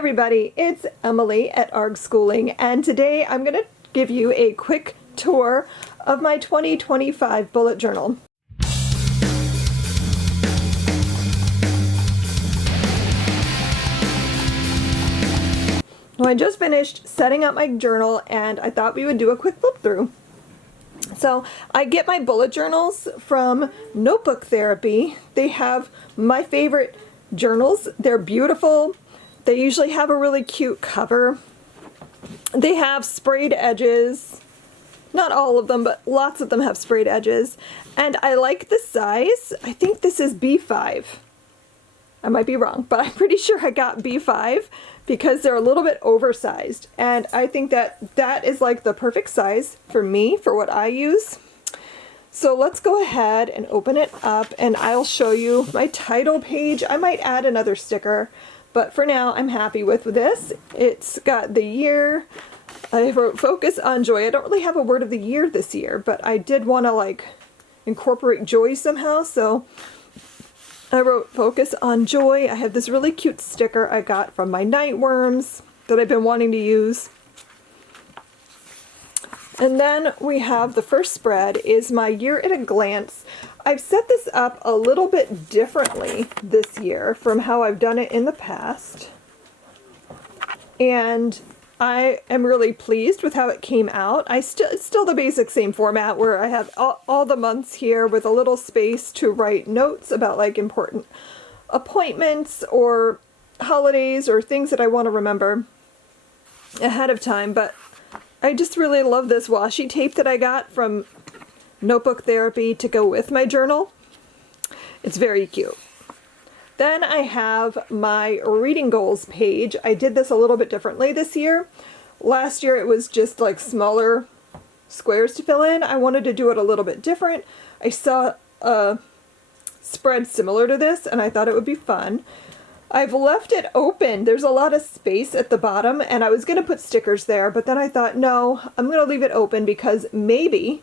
everybody, it's Emily at ARG Schooling, and today I'm going to give you a quick tour of my 2025 bullet journal. Well, I just finished setting up my journal and I thought we would do a quick flip through. So I get my bullet journals from Notebook Therapy. They have my favorite journals. They're beautiful. They usually have a really cute cover. They have sprayed edges. Not all of them, but lots of them have sprayed edges. And I like the size. I think this is B5. I might be wrong, but I'm pretty sure I got B5 because they're a little bit oversized. And I think that that is like the perfect size for me, for what I use. So let's go ahead and open it up and I'll show you my title page. I might add another sticker, but for now I'm happy with this. It's got the year. I wrote focus on joy. I don't really have a word of the year this year, but I did want to like incorporate joy somehow. So I wrote focus on joy. I have this really cute sticker I got from my Nightworms that I've been wanting to use. And then we have the first spread is my year at a glance. I've set this up a little bit differently this year from how I've done it in the past. And I am really pleased with how it came out. It's still the basic same format where I have all the months here with a little space to write notes about like important appointments or holidays or things that I want to remember ahead of time. But I just really love this washi tape that I got from Notebook Therapy to go with my journal. It's very cute. Then I have my reading goals page. I did this a little bit differently this year. Last year it was just like smaller squares to fill in. I wanted to do it a little bit different. I saw a spread similar to this and I thought it would be fun. I've left it open. There's a lot of space at the bottom and I was going to put stickers there, but then I thought, no, I'm going to leave it open because maybe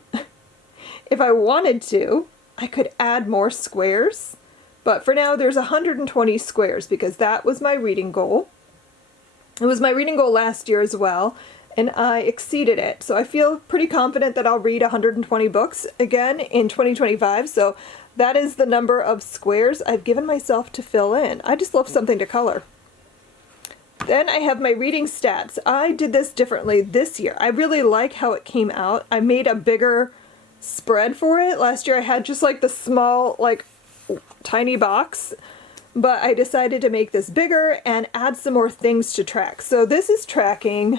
if I wanted to, I could add more squares. But for now, there's 120 squares because that was my reading goal. It was my reading goal last year as well, and I exceeded it. So I feel pretty confident that I'll read 120 books again in 2025. So that is the number of squares I've given myself to fill in. I just love something to color. Then I have my reading stats. I did this differently this year. I really like how it came out. I made a bigger spread for it. Last year I had just like the small, like tiny box, but I decided to make this bigger and add some more things to track. So this is tracking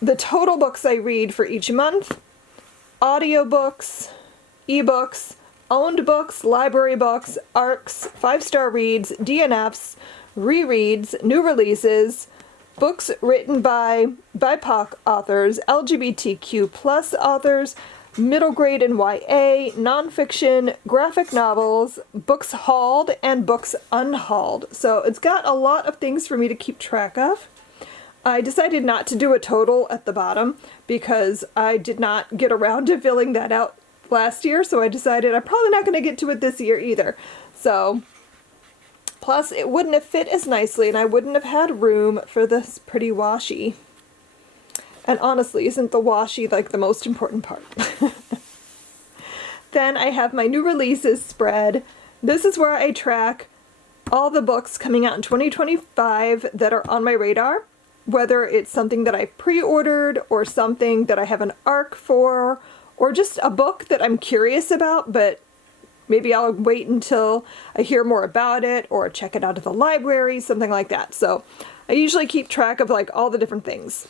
the total books I read for each month, audiobooks, ebooks, owned books, library books, ARCs, 5-star reads, DNFs, rereads, new releases, books written by BIPOC authors, LGBTQ plus authors, middle grade and YA, nonfiction, graphic novels, books hauled, and books unhauled. So it's got a lot of things for me to keep track of. I decided not to do a total at the bottom because I did not get around to filling that out last year, so I decided I'm probably not going to get to it this year either. So, plus it wouldn't have fit as nicely and I wouldn't have had room for this pretty washi. And honestly, isn't the washi like the most important part? Then I have my new releases spread. This is where I track all the books coming out in 2025 that are on my radar, whether it's something that I pre-ordered or something that I have an ARC for, or just a book that I'm curious about, but maybe I'll wait until I hear more about it or check it out at the library, something like that. So I usually keep track of like all the different things.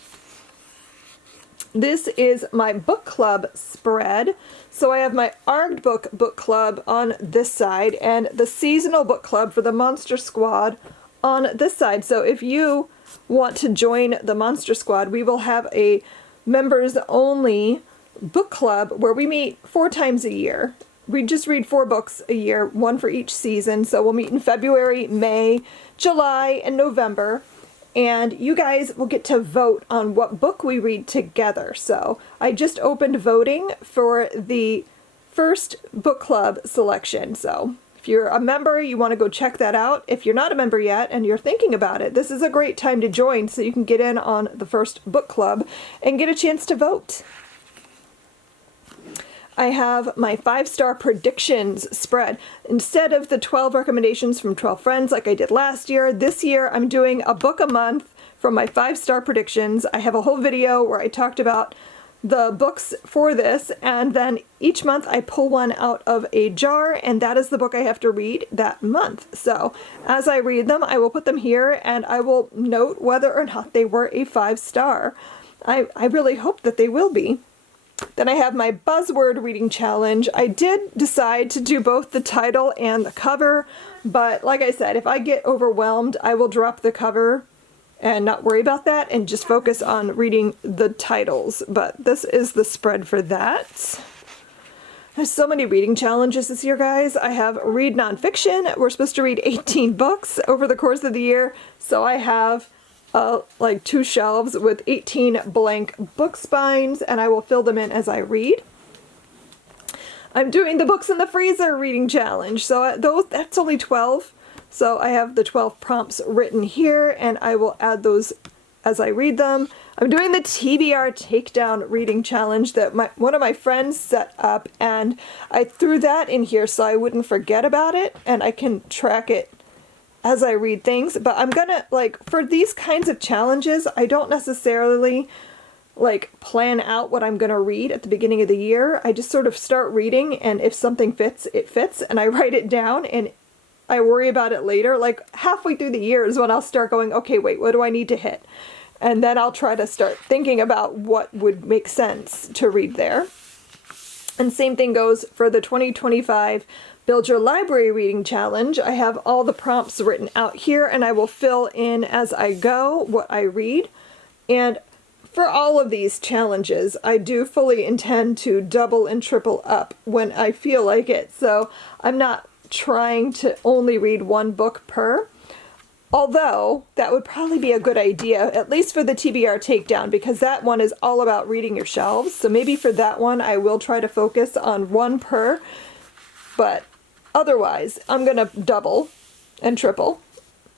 This is my book club spread. So I have my ARG book club on this side and the seasonal book club for the Monster Squad on this side. So if you want to join the Monster Squad, we will have a members only book club where we meet 4 times a year. We just read 4 books a year, 1 for each season. So we'll meet in February, May, July, and November. And you guys will get to vote on what book we read together. So I just opened voting for the first book club selection. So if If you're a member, you want to go check that out. If you're not a member yet and you're thinking about it, this is a great time to join so you can get in on the first book club and get a chance to vote. I have my 5-star predictions spread. Instead of the 12 recommendations from 12 friends like I did last year, this year I'm doing a book a month from my 5-star predictions. I have a whole video where I talked about the books for this, and then each month I pull one out of a jar, and that is the book I have to read that month. So as I read them, I will put them here and I will note whether or not they were a 5-star. I really hope that they will be. Then I have my buzzword reading challenge. I did decide to do both the title and the cover, but like I said, if I get overwhelmed, I will drop the cover and not worry about that and just focus on reading the titles. But this is the spread for that. There's so many reading challenges this year, guys. I have read nonfiction. We're supposed to read 18 books over the course of the year, so I have like 2 shelves with 18 blank book spines, and I will fill them in as I read. I'm doing the books in the freezer reading challenge, so that's only 12. So I have the 12 prompts written here, and I will add those as I read them. I'm doing the TBR Takedown reading challenge that one of my friends set up, and I threw that in here so I wouldn't forget about it, and I can track it as I read things. But I'm gonna, like, for these kinds of challenges, I don't necessarily like plan out what I'm gonna read at the beginning of the year. I just sort of start reading, and if something fits, it fits, and I write it down, and I worry about it later. Like halfway through the year is when I'll start going, okay, wait, what do I need to hit? And then I'll try to start thinking about what would make sense to read there. And same thing goes for the 2025 Build Your Library Reading Challenge. I have all the prompts written out here, and I will fill in as I go what I read. And for all of these challenges, I do fully intend to double and triple up when I feel like it. So I'm not trying to only read one book per, although that would probably be a good idea, at least for the TBR Takedown, because that one is all about reading your shelves. So maybe for that one, I will try to focus on one per, but otherwise, I'm going to double and triple.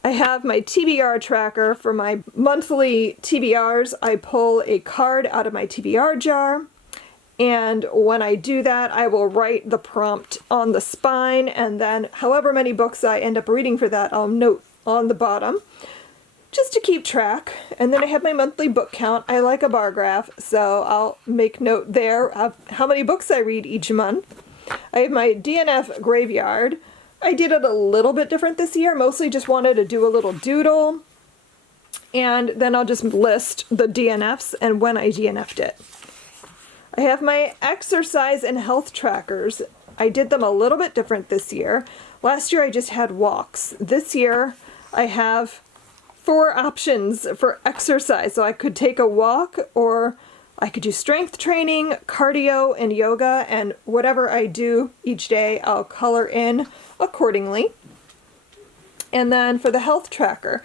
I have my TBR tracker. For my monthly TBRs, I pull a card out of my TBR jar. And when I do that, I will write the prompt on the spine, and then however many books I end up reading for that, I'll note on the bottom just to keep track. And then I have my monthly book count. I like a bar graph, so I'll make note there of how many books I read each month. I have my DNF graveyard. I did it a little bit different this year, mostly just wanted to do a little doodle, and then I'll just list the DNFs and when I DNF'd it. I have my exercise and health trackers. I did them a little bit different this year. Last year I just had walks. This year I have 4 options for exercise. So I could take a walk, or I could do strength training, cardio, and yoga, and whatever I do each day, I'll color in accordingly. And then for the health tracker,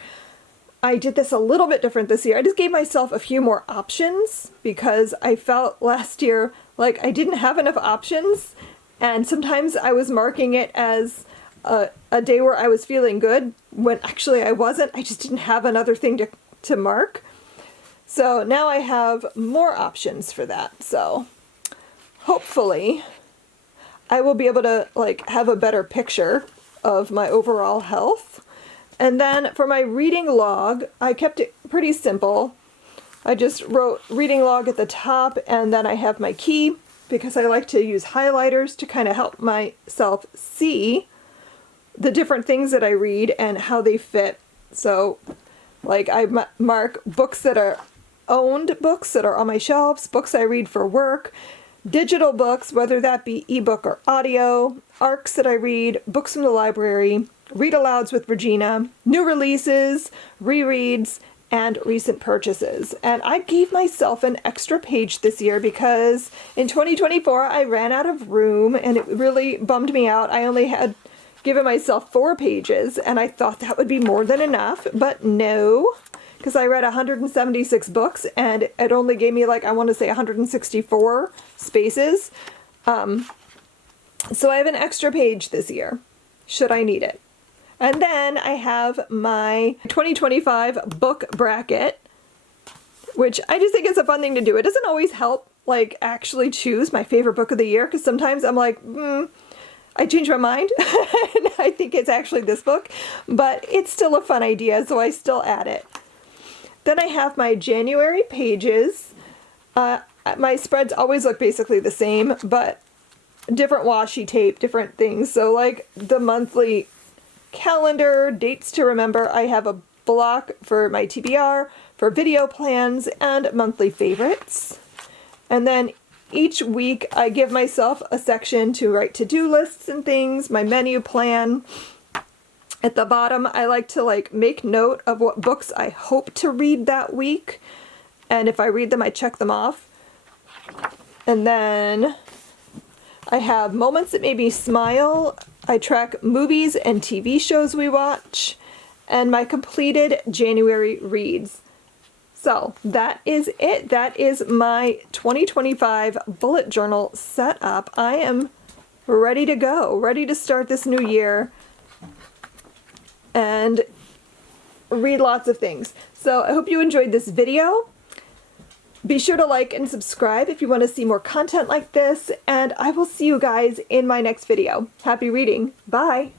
I did this a little bit different this year. I just gave myself a few more options because I felt last year like I didn't have enough options, and sometimes I was marking it as a day where I was feeling good when actually I wasn't. I just didn't have another thing to mark. So now I have more options for that. So hopefully I will be able to like have a better picture of my overall health. And then for my reading log, I kept it pretty simple. I just wrote reading log at the top, and then I have my key because I like to use highlighters to kind of help myself see the different things that I read and how they fit. So like I mark books that are owned, books that are on my shelves, books I read for work, digital books, whether that be ebook or audio, ARCs that I read, books from the library, read alouds with Regina, new releases, rereads, and recent purchases. And I gave myself an extra page this year because in 2024 I ran out of room, and it really bummed me out. I only had given myself 4 pages, and I thought that would be more than enough, but no, because I read 176 books and it only gave me, like, I want to say 164 spaces. So I have an extra page this year. should I need it. And then I have my 2025 book bracket, which I just think is a fun thing to do. It doesn't always help like actually choose my favorite book of the year, because sometimes I'm like, I change my mind and I think it's actually this book, but it's still a fun idea, so I still add it. Then I have my January pages. My spreads always look basically the same, but different washi tape, different things. So like the monthly calendar, dates to remember, I have a block for my TBR, for video plans, and monthly favorites. And then each week I give myself a section to write to-do lists and things, my menu plan. At the bottom, I like to like make note of what books I hope to read that week. And if I read them, I check them off. And then I have moments that made me smile. I track movies and TV shows we watch, and my completed January reads. So that is it. That is my 2025 bullet journal setup. I am ready to go, ready to start this new year and read lots of things. So I hope you enjoyed this video. Be sure to like and subscribe if you want to see more content like this, and I will see you guys in my next video. Happy reading. Bye.